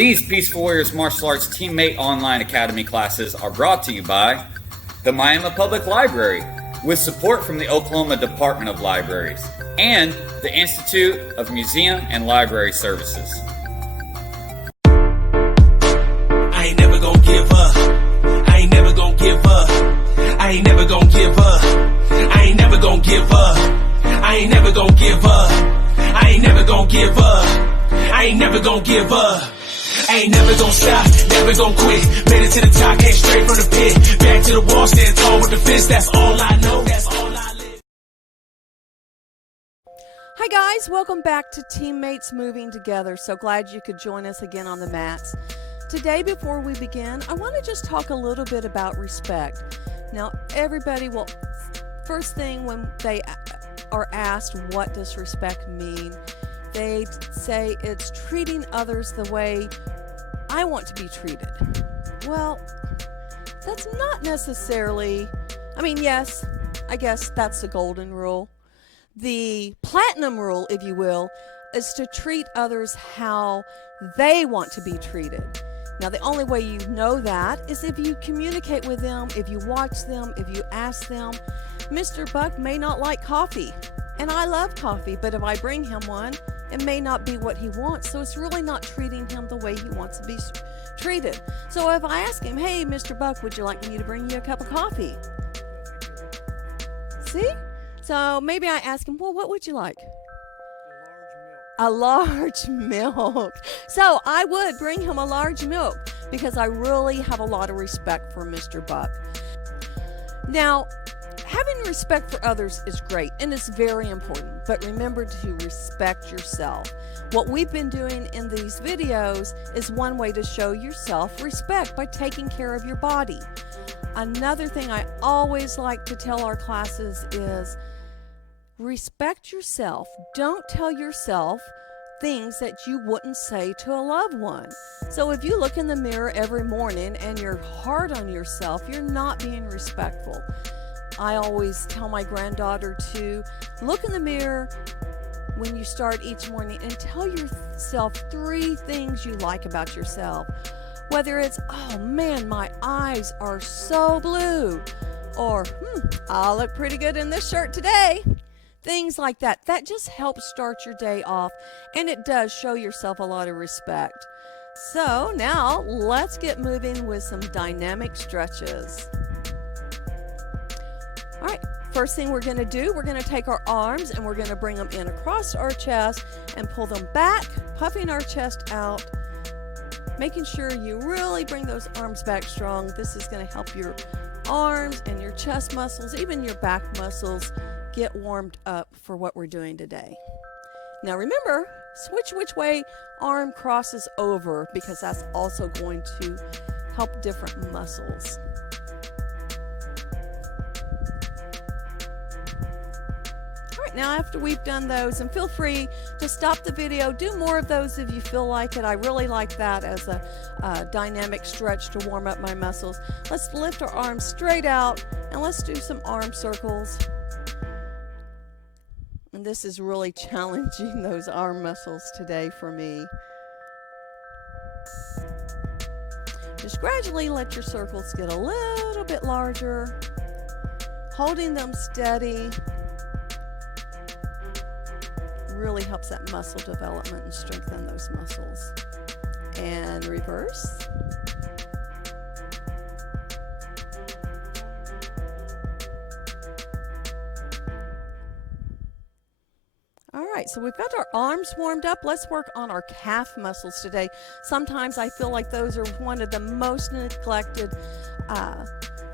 These Peaceful Warriors Martial Arts Teammate Online Academy classes are brought to you by the Miami Public Library, with support from the Oklahoma Department of Libraries, and the Institute of Museum and Library Services. I ain't never gonna give up. I ain't never gonna give up. I ain't never gonna give up. I ain't never gonna give up. I ain't never gonna give up. I ain't never gonna give up. I ain't never gonna give up. I ain't never gonna stop, never gonna quit. Made it to the top, came straight from the pit. Back to the wall, stand tall with the fist. That's all I know, that's all I live. Hi guys, welcome back to Teammates Moving Together. So glad you could join us again on the mats. Today, before we begin, I want to just talk a little bit about respect. Now, everybody will, first thing when they are asked what does respect mean, they say it's treating others the way I want to be treated. Well, that's not necessarily, yes, I guess that's the golden rule. The platinum rule, if you will, is to treat others how they want to be treated. Now, the only way you know that is if you communicate with them, if you watch them, if you ask them. Mr. Buck may not like coffee, and I love coffee, but if I bring him one, it may not be what he wants, so it's really not treating him the way he wants to be treated. So if I ask him, hey, Mr. Buck, would you like me to bring you a cup of coffee? See? So maybe I ask him, well, what would you like? A large milk. So I would bring him a large milk because I really have a lot of respect for Mr. Buck. Now, having respect for others is great and it's very important, but remember to respect yourself. What we've been doing in these videos is one way to show your self-respect by taking care of your body. Another thing I always like to tell our classes is respect yourself. Don't tell yourself things that you wouldn't say to a loved one. So if you look in the mirror every morning and you're hard on yourself, you're not being respectful. I always tell my granddaughter to look in the mirror when you start each morning and tell yourself 3 things you like about yourself. Whether it's, oh man, my eyes are so blue, or I look pretty good in this shirt today. Things like that. That just helps start your day off, and it does show yourself a lot of respect. So now let's get moving with some dynamic stretches. All right, first thing we're going to do, we're going to take our arms and we're going to bring them in across our chest and pull them back, puffing our chest out, making sure you really bring those arms back strong. This is going to help your arms and your chest muscles, even your back muscles, get warmed up for what we're doing today. Now remember, switch which way arm crosses over because that's also going to help different muscles. Now, after we've done those, and feel free to stop the video, do more of those if you feel like it. I really like that as a dynamic stretch to warm up my muscles. Let's lift our arms straight out and let's do some arm circles. And this is really challenging those arm muscles today for me. Just gradually let your circles get a little bit larger, holding them steady. Really helps that muscle development and strengthen those muscles. And reverse. All right, so we've got our arms warmed up. Let's work on our calf muscles today. Sometimes I feel like those are one of the most neglected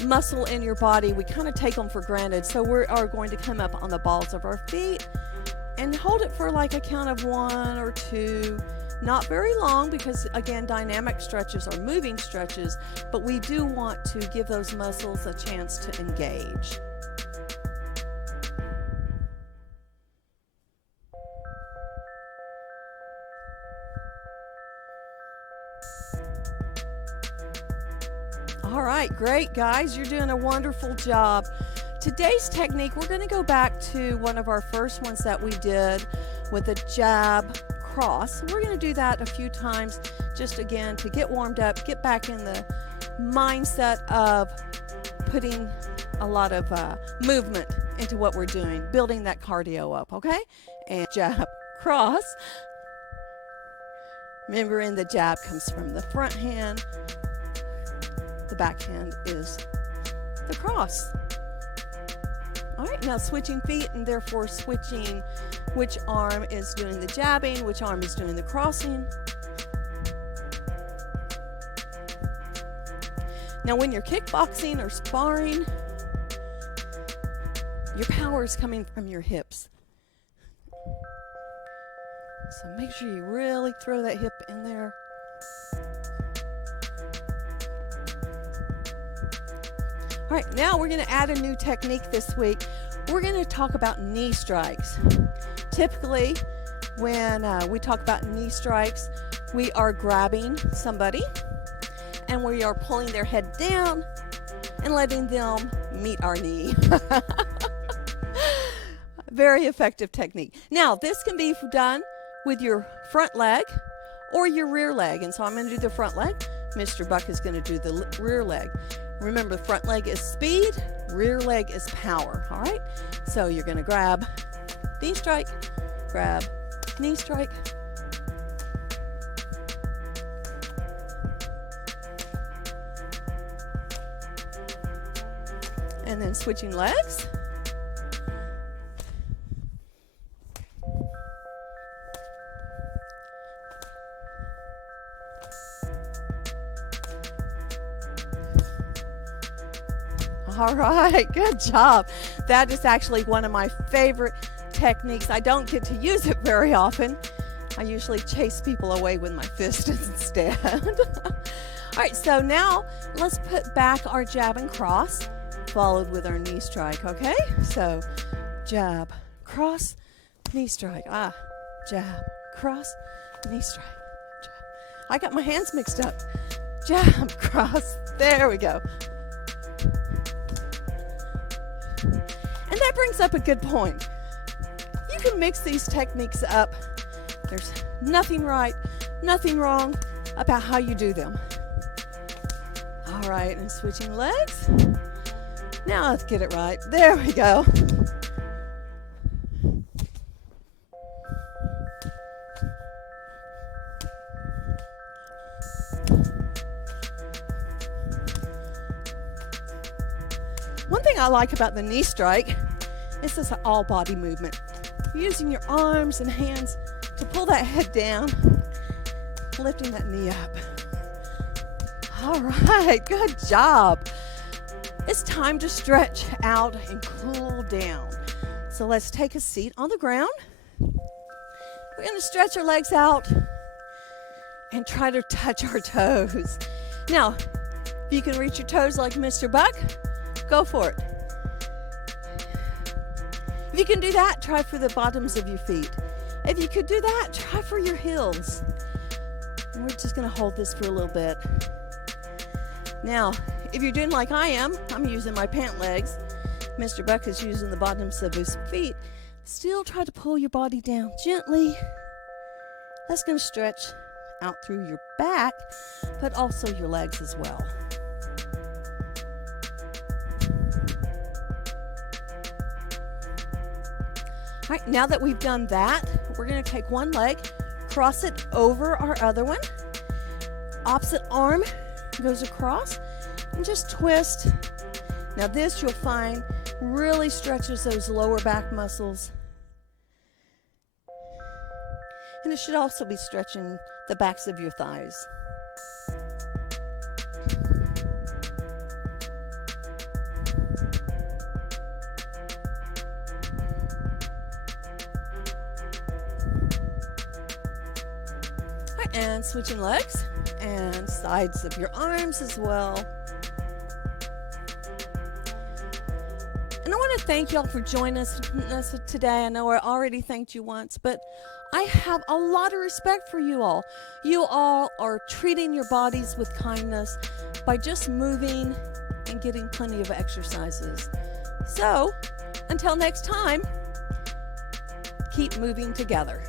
muscle in your body. We kind of take them for granted. So we are going to come up on the balls of our feet and hold it for like a count of 1 or 2. Not very long because, again, dynamic stretches are moving stretches, but we do want to give those muscles a chance to engage. All right, great, guys. You're doing a wonderful job. Today's technique, we're going to go back to one of our first ones that we did with a jab cross. We're going to do that a few times just again to get warmed up, get back in the mindset of putting a lot of movement into what we're doing, building that cardio up, okay? And jab, cross. Remembering the jab comes from the front hand. The back hand is the cross. All right, now switching feet and therefore switching which arm is doing the jabbing, which arm is doing the crossing. Now when you're kickboxing or sparring, your power is coming from your hips. So make sure you really throw that hip in there. All right, now we're going to add a new technique this week. We're going to talk about knee strikes. Typically, when we talk about knee strikes, we are grabbing somebody and we are pulling their head down and letting them meet our knee. Very effective technique. Now, this can be done with your front leg or your rear leg. And so I'm going to do the front leg. Mr. Buck is going to do the rear leg. Remember, the front leg is speed, rear leg is power, all right? So you're going to grab, knee strike, grab, knee strike. And then switching legs. All right, good job. That is actually one of my favorite techniques. I don't get to use it very often. I usually chase people away with my fist instead. All right, so now let's put back our jab and cross, followed with our knee strike, okay? So jab, cross, knee strike. Jab, cross, knee strike. Jab. I got my hands mixed up. Jab, cross, there we go. And that brings up a good point. You can mix these techniques up. There's nothing right, nothing wrong about how you do them. All right, and switching legs. Now let's get it right. There we go. One thing I like about the knee strike is this all body movement. You're using your arms and hands to pull that head down, lifting that knee up. All right, good job. It's time to stretch out and cool down. So let's take a seat on the ground. We're going to stretch our legs out and try to touch our toes. Now, if you can reach your toes like Mr. Buck, go for it. If you can do that, try for the bottoms of your feet. If you could do that, try for your heels. And we're just going to hold this for a little bit. Now, if you're doing like I am, I'm using my pant legs. Mr. Buck is using the bottoms of his feet. Still try to pull your body down gently. That's going to stretch out through your back, but also your legs as well. All right, now that we've done that, we're going to take one leg, cross it over our other one. Opposite arm goes across and just twist. Now this you'll find really stretches those lower back muscles. And it should also be stretching the backs of your thighs. And switching legs and sides of your arms as well. And I want to thank y'all for joining us today. I know I already thanked you once, but I have a lot of respect for you all. You all are treating your bodies with kindness by just moving and getting plenty of exercises. So, until next time, keep moving together.